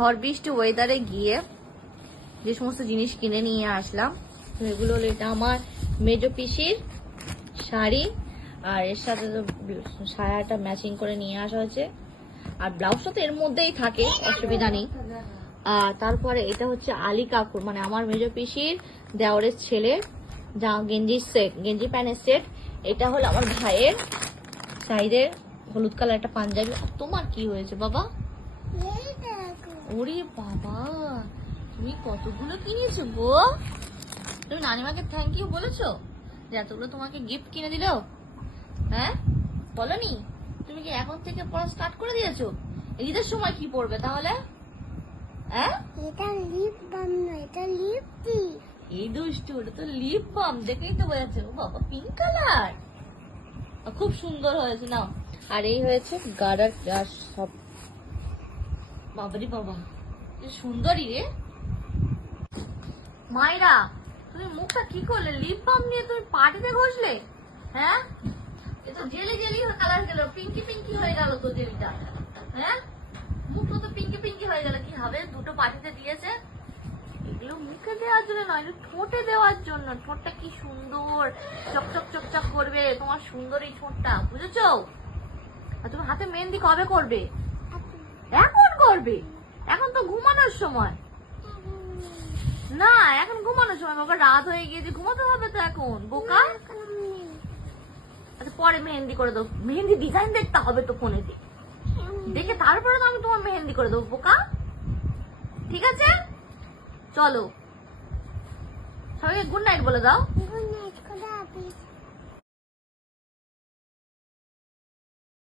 ঝড় বৃষ্টি ওয়েদারে গিয়ে যে সমস্ত জিনিস কিনে নিয়ে আসলাম এগুলো হলো, এটা আমার মেজো পিসির শাড়ি, আর এর সাথে তো সায়াটা ম্যাচিং করে নিয়ে আসা হয়েছে, আর ব্লাউজটা তো এর মধ্যেই থাকে, অসুবিধা নেই। আর তারপরে এটা হচ্ছে আলী কাকুর, মানে আমার মেজো পিসির দেওরের ছেলে গেঞ্জির সেট, গেঞ্জি প্যান্টের সেট। এটা হলো আমার ভাইয়ের সাইডের হলুদ কালার একটা পাঞ্জাবি। আর তোমার কি হয়েছে বাবা? ওরে বাবা, তুমি কতগুলো কিনেছো গো? তুমি নানিমাকে থ্যাংক ইউ বলেছো যে এতগুলো তোমাকে গিফট কিনে দিল? হ্যাঁ বলনি? তুমি কি এখন থেকে পড়া স্টার্ট করে দিয়েছো? ঈদের সময় কি পড়বে তাহলে? হ্যাঁ, এটা লিপ বাম না, এটা লিপস্টিক। এই দুষ্টু, ওটা তো লিপ বাম, দেখেই তো বোঝাচ্ছে। ও বাবা, পিঙ্ক কালার, খুব সুন্দর হয়েছে। নাও, আর এই হয়েছে গার্ডার সব। বাবারি বাবা, কি সুন্দরই রে। মায়েরা, তুমি মুখটা কি করলে? লিপ বাম নিয়ে তুমি পার্টিতে বসলে? হ্যাঁ, এটা জেলি জেলি কালার গেল, পিঙ্কি পিঙ্কি হয়ে গেল তো জেলিটা। হ্যাঁ, মুখটা তো পিঙ্কি পিঙ্কি হয়ে গেল। কি হবে? দুটো পার্টিতে দিয়েছে, এগুলো মুখে দেওয়ার জন্য নয়, ঠোঁটে দেওয়ার জন্য। ঠোঁটটা কি সুন্দর চকচক চকচক করবে তোমার সুন্দর এই ঠোঁটটা, বুঝেছো? আর তুমি হাতে মেহেন্দি কবে করবে? এখন করবে? এখন তো ঘুমানোর সময় না, এখন ঘুমানোর সময় বাবা, রাত হয়ে গিয়েছে, ঘুমাতে হবে তো এখন বোকা। আচ্ছা পরে মেহেন্দি করে দেবো, মেহেন্দি ডিজাইন দেখতে হবে তো ফোনেতে, দেখে তারপরে তো আমি তোমার মেহেন্দি করে দেবো বোকা, ঠিক আছে? চলো, সবাইকে গুড নাইট বলে দাও। গুড নাইট, খোদা হাফেজ।